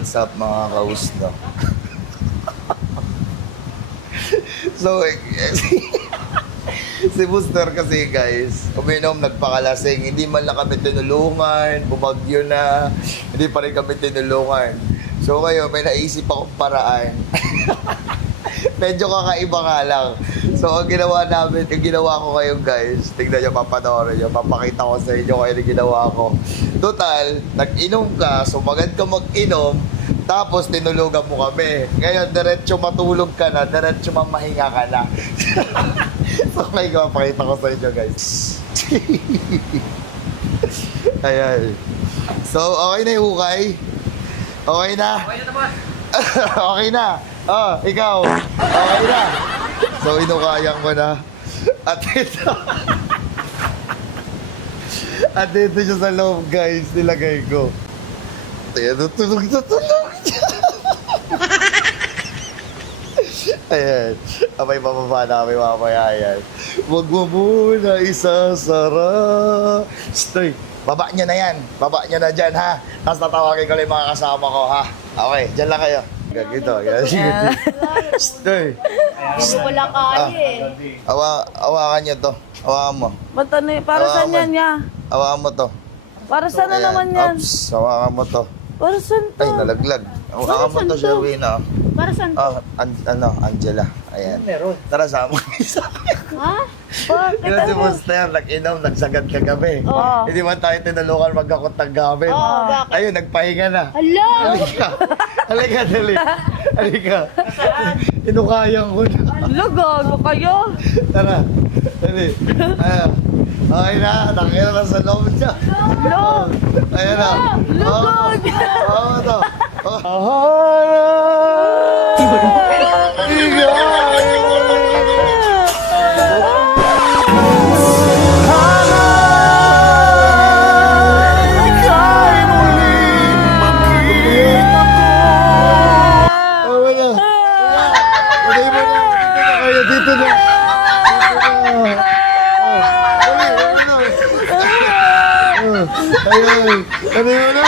What's up mga kausno? So, si Buster kasi guys, uminom, nagpakalasing. Hindi man lang kami tinulungan, bumagyo na, hindi pa rin kami tinulungan. So ngayon, may naisip akong paraan. Medyo kakaiba nga lang. So ang ginawa namin, yung ginawa ko ngayon guys, tignan nyo, papanoorin nyo, papakita ko sa inyo kayo yung ginawa ko. Total, nag-inom ka, sumagad ka mag-inom, tapos tinulugan mo kami. Ngayon, diretso matulog ka na, diretso mamahinga ka na. So ngayon, papakita ko sa inyo guys. Ayan. So, okay na yung hukay? Okay na? Okay na naman. Okay na. Oh, ikaw. Okay na. So, inukayan ko na. At ito. At ito siya sa loob, guys. Nilagay ko. Ayan, tulog na tulog. Ayan. Abay, bababa namin mamaya yan. Huwag mo muna isasara. Stay. Baba nyo na yan. Baba nyo na dyan, ha? Tapos tatawagin ko lang yung mga kasama ko, ha? Okay, dyan lang kayo. Ganito. Stay. Hindi ko lang kaya eh. Hawakan nyo to. Hawakan mo. Ba't ano eh? Para saan yan niya? Hawakan mo to. Para saan na Ayan. naman yan? Oops, hawakan mo to. Para saan to? Ay, nalaglag. Hawakan mo to, saan to? Sherwina. Para saan? Angela. Ayan. Meron. Tara, sama mo. Ha? Bakit Yun si ano? Buster, nag-inom, nagsagad kagabi. Oo. Hindi man tayo tinulungan magkakot ng gamit. Oo, bakit? Ayun, nagpahinga na. Hala! Halika. Halika, dali. Halika. Inukayan ko na. Ano, gago kayo? Tara. Dali. Ayan. Okay na, nakakita na sa loob niya. Lo! Ayan na. Lugod! Oo, to. Dito na. Ayun. Ayun mo na.